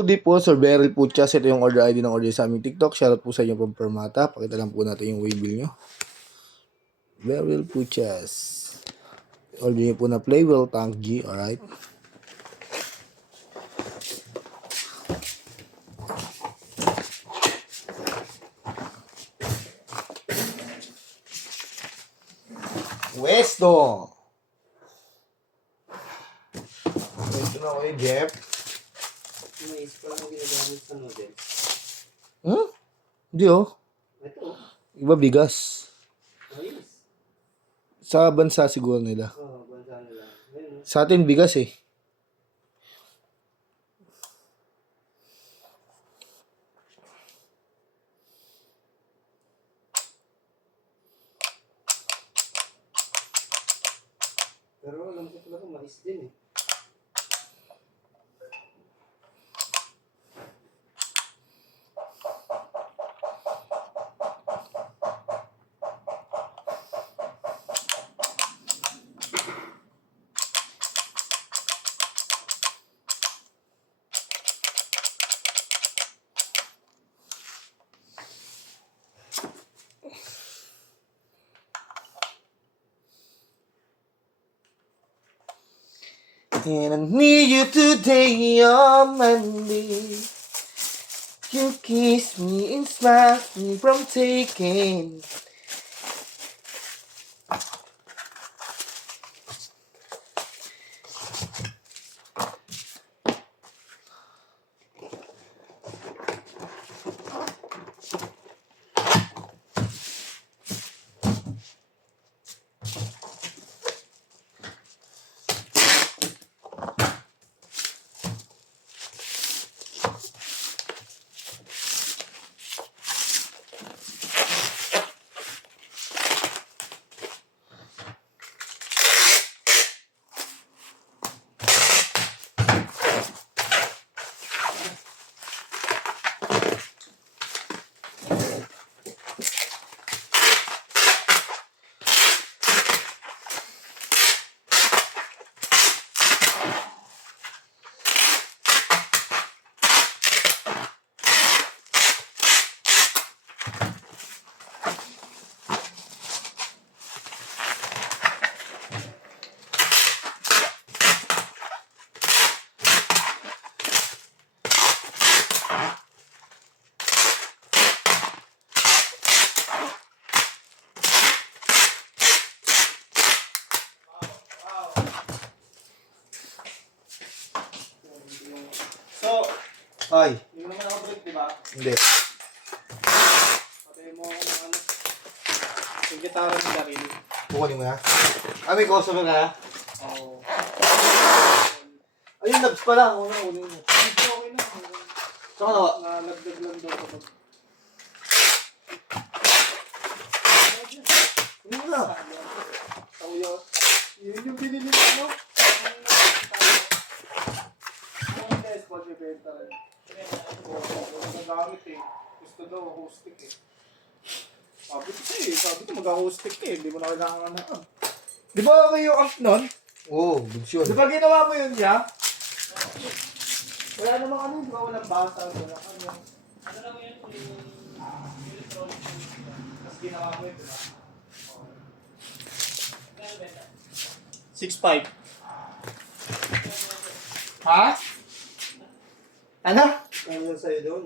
Hindi po, Sir Beryl Puchas. Ito yung order ID ng order sa aming TikTok. Shoutout po sa inyo pong Permata. Pakita lang po natin yung waybill nyo. Beryl Puchas. Order nyo po na Playwell Tank G. Alright. Westo. Ito na kayo, Jeff. Mais pa lang ginagamit sa noodles. Hindi oh. Ito. Iba bigas. Mais. Sa bansa siguro nila. Oo, bansa nila. Ayun. Sa atin bigas eh. Pero alam ko talaga mais din eh. And I need you today on Monday. You kiss me and smile me from taking. So, Ay, hindi mo naman ako break, di ba? hindi. Patay mo ako ng ano. Yung gitara ni Daryl. Kukunin mo na. Ah, may customer ka na? Oo. Ayun, nabs pa lang. Una, unin mo. Hindi okay na. Saka nawa. Nalagdag lang daw kapag. Unin mo na. Tawyo. Yun yung binili mo, ano? Yung test mo, bibenta rin. Oo, nagagamit eh. Gusto daw, acoustic eh. Sabi ko mag-acoustic eh. Hindi mo na kailangan na. Di ba okay yung amp nun? Oo, goods yun. Di ba ginawa mo yun niya? Wala namang ano, di ba walang bata, wala ano. Ano lang yun, yung electronic music. Tapos ginawa mo yun, di ba? 6.5. Ha? Ano? Ano sa'yo doon?